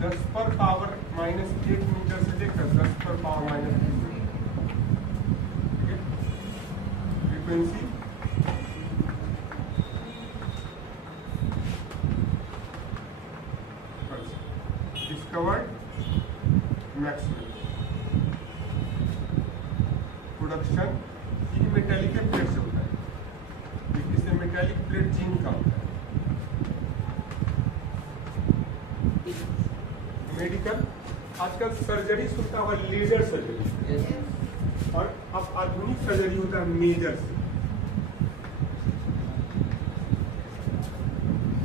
10⁻⁻1 metre से लेकर 10⁻⁻2 ठीक है। फ्रीक्वेंसी डिस्कवर्ड मैक्सिमम प्रोडक्शन ये मेटालिक प्लेट से होता है, इससे मेटालिक प्लेट जिंक का होता है। मेडिकल आजकल सर्जरी सुनता हुआ लेजर सर्जरी, और अब आधुनिक सर्जरी होता है मेजर से।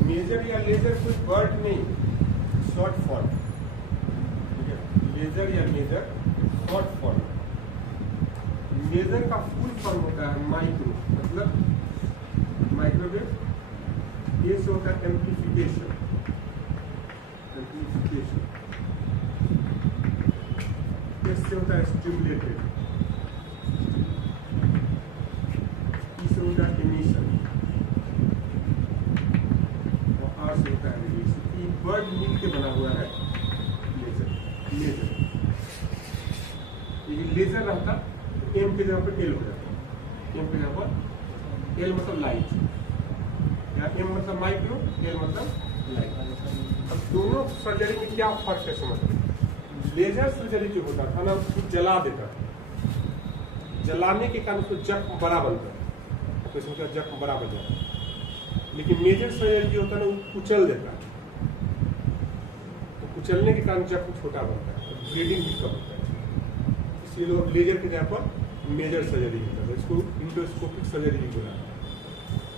मेजर या लेजर कोई वर्ड नहीं, शॉर्ट फॉर्म, ठीक है। लेजर या मेजर शॉर्ट फॉर्म। मेजर का फुल फॉर्म होता है माइक्रो, मतलब माइक्रोवेव। ये से होता है एम्प्लीफिकेशन, एम्प्लीफिकेशन। इससे होता है स्टिमुलेटेड, इससे होता है इमिशन, और आर से होता है रिलीज। ये वर्ड मिल के बना हुआ है लेजर। लेजर ये लेजर रहता तो एम के जगह पर एल हो जाता, एम के जगह पर एल मतलब लाइट, या एम मतलब माइक्रो, एल मतलब लाइट। अब दोनों सर्जरी में क्या फर्क है समझ। लेजर सर्जरी जो होता था ना, उसको जला देता था, जलाने के कारण उसको जख्म बड़ा बनता है, तो इसमें जख्म बड़ा बन जाता है। लेकिन मेजर सर्जरी जो होता है ना, वो कुचल देता है, तो कुचलने के कारण जख्म छोटा बनता है, तो ब्लीडिंग भी कम होता है। इसलिए लोग लेजर के जगह पर मेजर सर्जरी होता है। इसको इंडोस्कोपिक सर्जरी भी बोला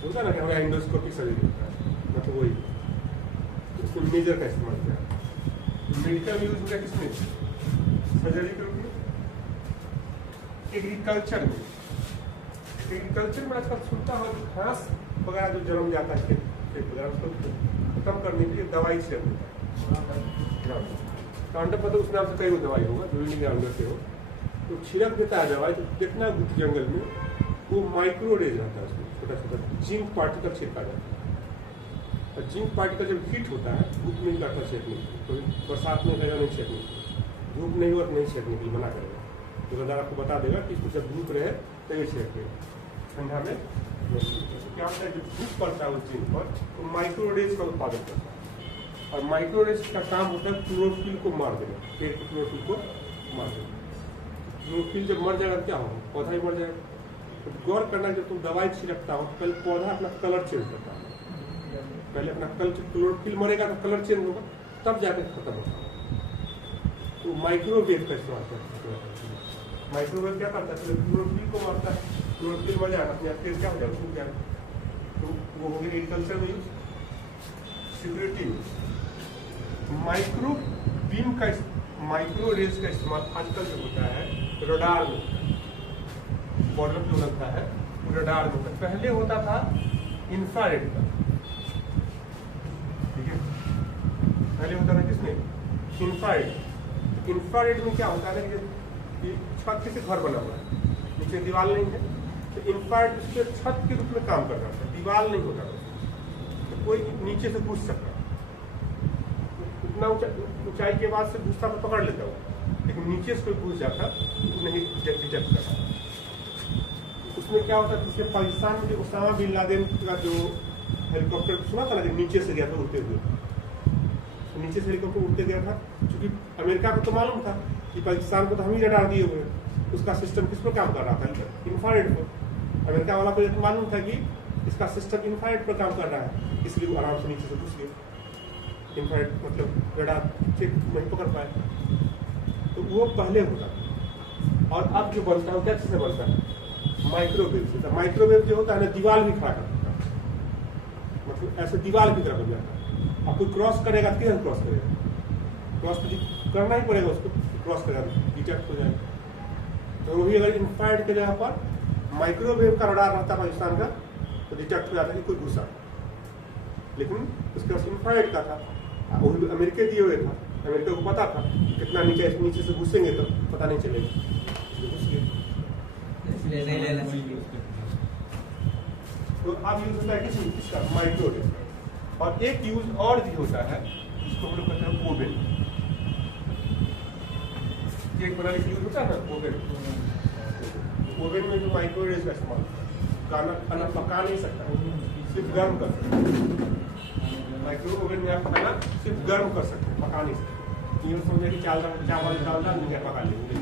होता है ना, कि हमारा इंडोस्कोपिक सर्जरी होता है, मतलब वही इसमें मेजर का इस्तेमाल किया। मेडिकल यूज होता है किसमें, सर्जरी के रूप में। एग्रीकल्चर में, एग्रीकल्चर में आजकल सुनता हो घास वगैरह जो जन्म जाता है खेत वगैरह, उसको खत्म करने के लिए दवाई से कांडा पता उस नाम से कई दवाई होगा जो भी अंदर से हो, तो छिड़क देता है दवाई। तो देखना जंगल में वो माइक्रो रेज रहता है, उसमें छोटा छोटा जिंक पार्टिकल छिड़का जाता है। और जिंक पार्टिकल जब हीट होता है, धूप नहीं जाता छेड़ने के लिए, तो बरसात में रहेगा नहीं छेड़ने के लिए, धूप नहीं हो नहीं छेड़ने के लिए मना करेगा। दुकानदार आपको बता देगा कि इसको जब धूप रहे तभी छेड़ते, ठंडा में क्या होता है, जब धूप पड़ता है उस जिंक पर तो माइक्रो रेज का उत्पादन करता है। और माइक्रो रेज का काम होता है क्लोरोफिल को मार देना, पेड़ के क्लोरोफिल को मार देना। क्लोरोफिल जब मर जाएगा क्या होगा, पौधा ही मर जाएगा। तो गौर करना, जब तुम दवाई छिड़कता हो पहले पौधा अपना कलर चेंज करता है, पहले अपना कलर, क्लोरोफिल मरेगा तो कलर चेंज होगा, तब जाकर खत्म होगा। तो माइक्रोवेव का इस्तेमाल करता है। माइक्रोवेव क्या करता है, क्लोरोफिल को मारता है, क्लोरोफिल मर जाएगा, अपने आप क्या हो जाएगा, सूख जाएगा। तो वो हो गया एग्रीकल्चर में यूज। सिक्योरिटी में माइक्रो बीम का, माइक्रो रेज का इस्तेमाल आजकल जो होता है रडार में, बॉर्डर जो लगता है रडार में होता है। पहले होता था इंफ्रारेड का, ठीक है, पहले होता था किसमें, इंफ्रारेड। इंफ्रारेड में क्या होता है ना कि छत से घर बना हुआ है, नीचे दीवार नहीं है, तो इंफ्रारेड उसके छत के रूप में काम कर रहा था, दीवार नहीं होता था, तो कोई नीचे से घुस सकता, उतना ऊंचाई के बाद से घुसता तो पकड़ लेता हुआ, लेकिन नीचे से कोई घुस जाता तो नहीं डिटेक्ट करता। उसमें क्या होता है, जैसे पाकिस्तान में उसामा बिन लादेन का जो हेलीकॉप्टर सुना था ना, कि नीचे से गया था उड़ते हुए, तो नीचे से हेलीकॉप्टर उड़ते गया था, क्योंकि अमेरिका को तो मालूम था कि पाकिस्तान को तो हम ही रडार दिए हुए हैं, उसका सिस्टम किस पर काम कर रहा था, इंफ्रारेड पर। अमेरिका वाला को ये मालूम था कि इसका सिस्टम इंफ्रारेड पर काम कर रहा है, इसलिए वो आराम से नीचे से घुस गए। इंफ्रारेड मतलब रडार ठीक नहीं पकड़ पाए, तो वो पहले होता था। और अब जो बनता है क्या चीज़ से बनता है, माइक्रोवेव से। तो माइक्रोवेव जो होता है ना, दीवार भी खड़ा करता है, मतलब ऐसे दीवार की तरह बन जाता है। अब कोई क्रॉस करेगा तो किधर क्रॉस करेगा, क्रॉस तो करना ही पड़ेगा उसको, क्रॉस करेगा डिटेक्ट हो जाएगा। तो वही अगर इंफ्रारेड के जगह पर माइक्रोवेव का रडार रहता पाकिस्तान का, तो डिटेक्ट हो जाता है कि कोई घुसा, लेकिन उसके पास इंफ्रारेड का था, वो भी अमेरिका दिए हुए था, अमेरिका को पता था कितना नीचे से घुसेंगे तो पता नहीं चलेगा, घुस गए। तो अब यूज होता है किसका, माइक्रोवेव। और एक यूज और भी होता है जिसको हम लोग कहते हैं ओवन। केक बनाने के लिए होता है ना ओवन, ओवन में जो माइक्रोवेव का इस्तेमाल खाना खाना पका नहीं सकता, सिर्फ गर्म कर सकते। माइक्रो ओवन में आप खाना सिर्फ गर्म कर सकते, पका नहीं सकते। ये समझे कि चावल डाल नहीं पका लेंगे,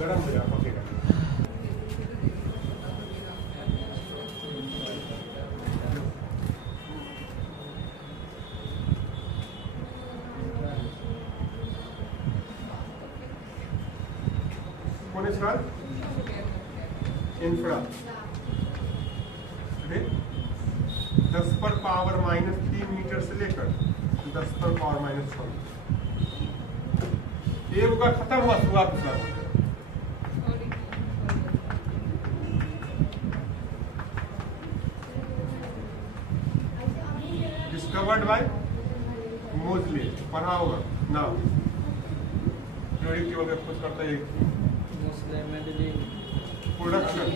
गर्म हो जाएगा पकेगा। कौन है इंफ्रा 10 पर पावर -3 मीटर से लेकर 10 पर पावर -6। एक का खत्म हुआ, शुरुआत दूसरा डिस्कवर्ड बाय मोजले, पढ़ा होगा नाम, टेबल का खोज करता है प्रोडक्शन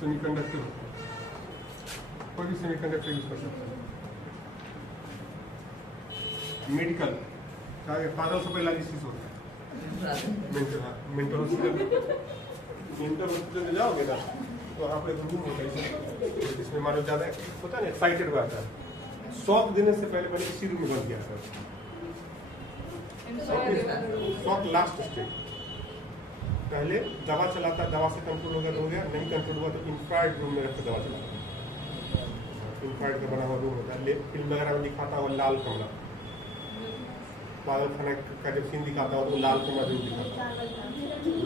सेमीकंडक्टर, कोई भी सेमीकंडक्टर यूज कर सकते हैं। मेडिकल 15 से पहला चीज होता है मेंटल हॉस्पिटल में जाओगे ना तो वहाँ पे रूम होता है जिसमें मानो ज्यादा होता है ना, एक्साइटेड हुआ था, शॉक देने से पहले इसी रूम में बंद किया था। शॉक लास्ट स्टेज, पहले दवा चलाता, दवा से कंट्रोल हो गया तो हो गया, नहीं कंट्रोल हुआ तो इंफ्रारेड रूम में रखकर दवा चलाता। इंफ्रारेड का बना हुआ रूम होता है, फिल्म वगैरह में दिखाता हुआ लाल कमरा, पागल खाना का जब सीन दिखाता हो तो लाल कमरा जरूर दिखाता,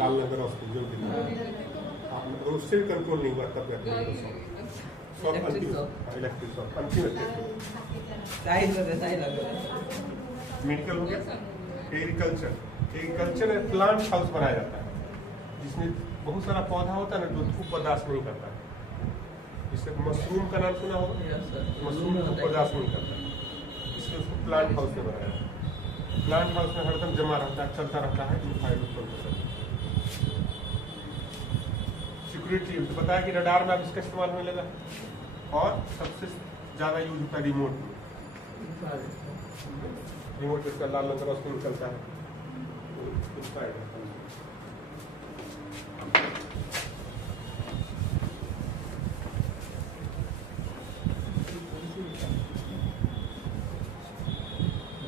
लाल नगर हॉस्पिटल जरूर दिखाता। उससे भी कंट्रोल नहीं हुआ तब इलेक्ट्रिक शॉक अंतिम। मेडिकल हो गया। एग्रीकल्चर में प्लांट हाउस बनाया जाता है जिसमें बहुत सारा पौधा होता है ना जो धूप बर्दाश्त नहीं करता है, जिससे मशरूम का नाम सुना होगा, मशरूम धूप बर्दाश्त नहीं करता, इसलिए उसको प्लांट हाउस में बनाया जाता है। प्लांट हाउस में हरदम जमा रहता है, चलता रहता है। सिक्योरिटी बताया कि रडार में अब इसका इस्तेमाल होने लगा, और सबसे ज्यादा यूज होता है रिमोट में। रिमोट इसका लाल रंग का उसको निकलता है,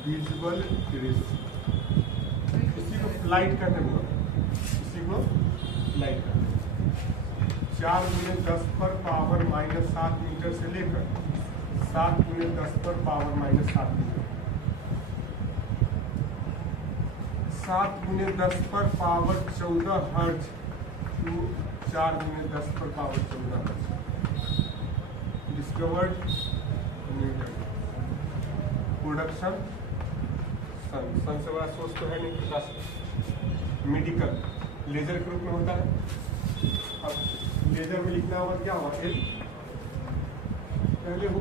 विजिबल इरेजर, इसी को फ्लाइट कहते हैं, इसी को फ्लाइट कहते हैं। 4 × 10 पर पावर -7 मीटर से लेकर 7 × 10 पर पावर -7 मीटर, 7 × 10 पर पावर 14 हर्ट्ज टू 4 × 10 पर पावर 14 हर्ट्ज। डिस्कवर्ड प्रोडक्शन सन से बड़ा सोर्स तो है नहीं प्रकाश। मेडिकल लेजर के रूप में होता है। अब लेजर में लिखना होगा क्या होगा, पहले वो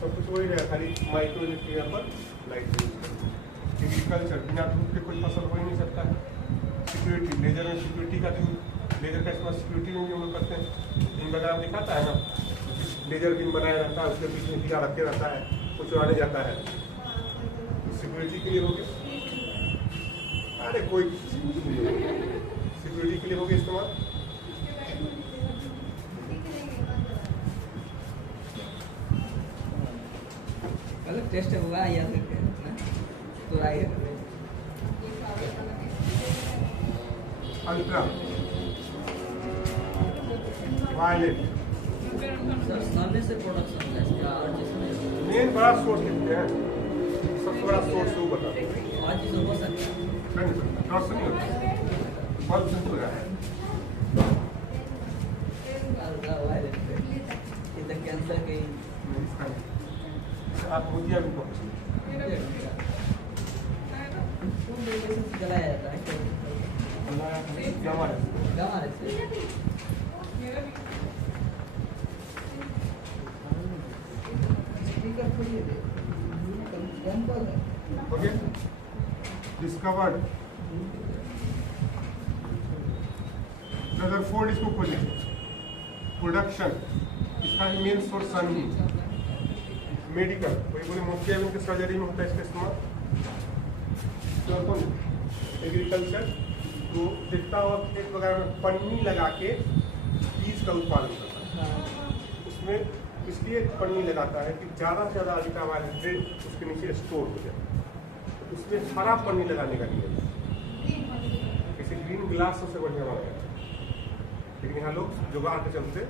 सब कुछ वही रहेगा, खाली माइक्रोवेव के यहाँ पर लाइट यूज करते हैं। एग्रीकल्चर बिना धूप के कोई फसल हो ही नहीं सकता है। सिक्योरिटी लेजर में सिक्योरिटी का जो लेजर का इस्तेमाल सिक्योरिटी में भी हम लोग करते हैं। इन वगैरह दिखाता है ना, लेजर बीम बनाया रहता है, उसके बीच में दिया रखे रहता है, कुछ आने जाता है, सिक्योरिटी के लिए हो गया। अरे कोई सिक्योरिटी के लिए हो गया इस्तेमाल। मतलब टेस्ट हुआ या फिर तो आइए अल्ट्रा वायलेट सर सामने से प्रोडक्शन है इसका, और जिसमें मेन बड़ा सोर्स लिखते हैं, सबसे बड़ा सोर्स वो बता और चीज़ हो सकता है नहीं सकता, डॉट से नहीं होता, बहुत सिंपल हो रहा है। अल्ट्रा वायलेट ये तो कैंसर के आप मोतिया भी पहुँचे जलाया जाता है गामा ओके। डिस्कवर्ड रदरफोर्ड इसको खोजेंगे। प्रोडक्शन इसका मेन सोर्स सन ही। मेडिकल वही बोले मोतियाबिंद के सर्जरी में होता है इसका इस्तेमाल। एग्रीकल्चर तो देखता हुआ खेत वगैरह में पन्नी लगा के बीज का उत्पादन करता है। उसमें इसलिए पन्नी लगाता है कि ज़्यादा से ज़्यादा अल्ट्रावायलेट उसके नीचे स्टोर हो जाए। तो उसमें हरा पन्नी लगाने का नियम है। इसे ग्रीन ग्लास सबसे बढ़िया माना गया, लेकिन यहाँ लोग जुगाड़ के चलते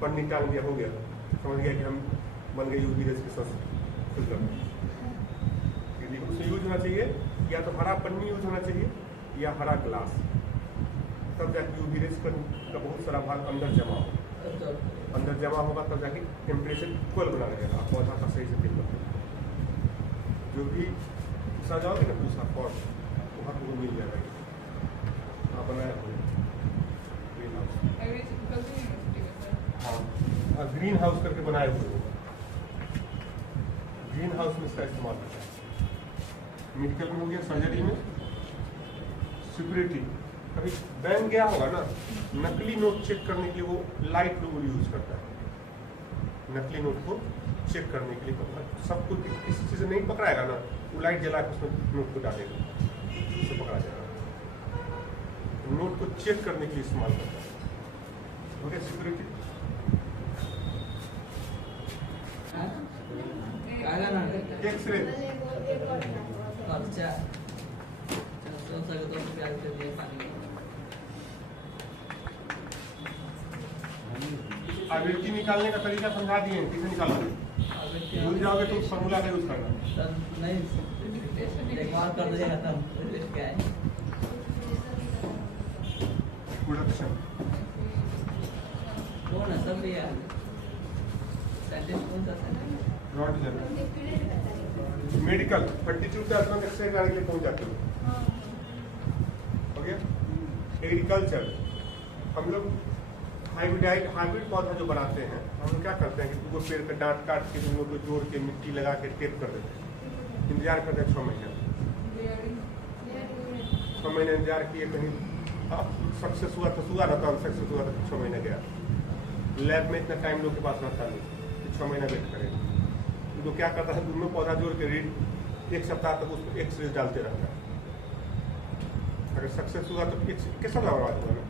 पन्नी टांग दिया, हो गया, समझ गया कि हम बन गए यूवी रेस की फिल्टर। उसमें यूज होना चाहिए या तो हरा पन्नी यूज होना चाहिए या हरा ग्लास, तब जाके यूवी रेस का बहुत सारा भाग अंदर जमा होगा। अंदर जमा होगा तब जाके टेम्परेचर इक्वल बना रहेगा, पौधा का सही से टेम्परेचर। जो भी दूसरा जाओगे ना दूसरा पॉट वहाँ को मिल जाएगा। आप बनाया हो ग्रीन हाउस, हाँ ग्रीन हाउस करके बनाए हुए होगा। ग्रीन हाउस में इसका इस्तेमाल करता है। मेडिकल में हो गया, सर्जरी में, सिक्योरिटी। कभी बैंक गया होगा ना, नकली नोट चेक करने के लिए वो लाइट रूल यूज करता है। नकली नोट को चेक करने के लिए करता है। सबको किसी चीज़ से नहीं पकड़ाएगा ना, वो लाइट जला के उसमें नोट को डालेगा, उससे पकड़ा जाएगा। नोट को चेक करने के लिए इस्तेमाल करता है। हो गया सिक्योरिटी। एक्सरे आवृत्ति निकालने का तरीका समझा दिए, किसे निकालोगे? भूल जाओगे तो फॉर्मूला का यूज करना। Production not general. मेडिकल 32 के आसपास एक्सरे कराने के लिए पहुंच जाते हो। हो गया। एग्रीकल्चर हम लोग हाइब्रिड पौधा जो बनाते हैं, हम लोग क्या करते हैं कि दो पेड़ का डांट काट के उन लोग को जोड़ के मिट्टी लगा के टेप कर देते हैं। इंतजार करते हैं 6 महीने, 6 महीने इंतजार किए, कहीं सक्सेस हुआ तो हुआ ना, तो अनसक्सेस हुआ तो 6 महीने गया। लैब में इतना टाइम लोग के पास रहता नहीं, 6 महीना वेट करेगा। तो क्या करता है, दोनों पौधा जोड़ के रीड 1 सप्ताह तक उसको एक्सरे डालते रहता है। अगर सक्सेस हुआ तो कैसा लाभ हुआ ना।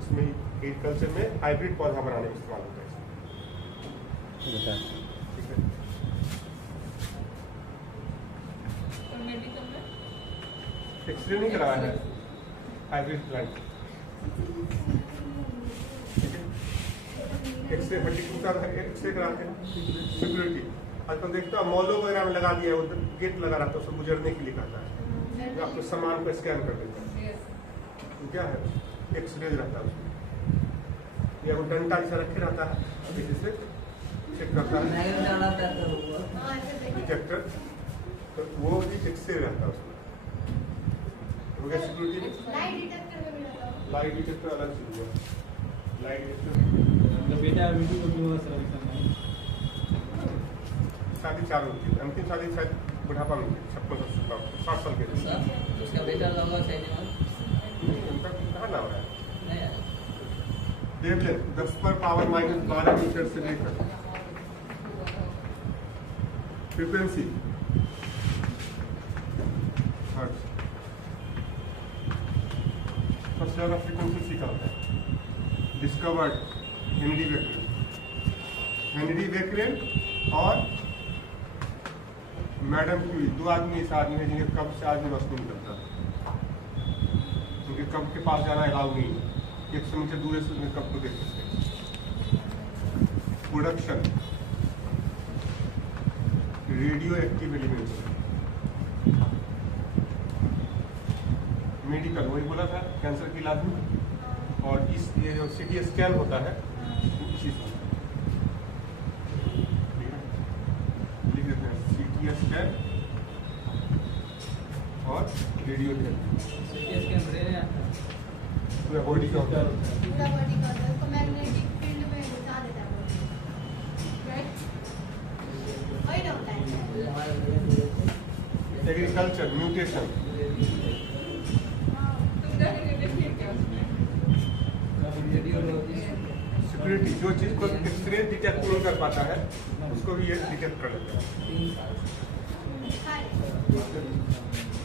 इसमें एग्रीकल्चर में हाइब्रिड पौधा बनाने में इस्तेमाल होता है। ठीक है। एक्सरे नहीं कराया है, हाइब्रिड प्लांट। ठीक है। एक्सरे 32 का एक्सरे कराते हैं। सिक्योरिटी आजकल देखता है मॉलों वगैरह में लगा दिया है, उधर गेट लगा रहता है, उसको गुजरने के लिए कहता है, जो आपके सामान को स्कैन कर देता है। तो क्या है, एक्सरे रहता है उसमें, या वो डंडा जैसा रखे रहता है, जिससे चेक करता है डिटेक्टर, तो वो भी एक्सरे रहता है उसमें। हो गया सिक्योरिटी में। लाइट डिटेक्टर अलग चीज है। लाइट डिटेक्टर बेटा वीडियो को क्यों असर करना है? शादी 4 होती है, अंतिम शादी शायद बुढ़ापा में 56-60 साल के थे। उसका बेटा लगा चाहिए उनका कहाँ नाम है? नहीं वेवलेंथ 10⁻⁻12 मीटर से लेकर फ्रीक्वेंसी हर्ट्ज, सबसे ज़्यादा फ्रीक्वेंसी सीखा होता है। डिस्कवर्ड हेनरी बेकरेल और मैडम क्यूरी, 2 आदमी ऐसे आदमी है जिन्हें कब से आज भी मस्त नहीं करता, क्योंकि कब के पास जाना अलाउ नहीं है। 100 मीटर दूर से कब को देख सकते हैं। Production radio active elements. Medical वही बोला था, कैंसर के इलाज में, और इस ये जो सीटी स्कैन होता है इसी से लिख देते हैं, सीटी स्कैन और रेडियो थेरेपी। पूरा बॉडी का होता है। उसको मैग्नेटिक फील्ड में घुसा देता है, राइट? वही ना होता है। एग्रीकल्चर म्यूटेशन, सिक्योरिटी इनडायरेक्टली जो चीज को एक्सरे डिटेक्ट नहीं कर पाता है उसको भी ये डिटेक्ट कर लेता है। 3 साल से दिखा रहे तो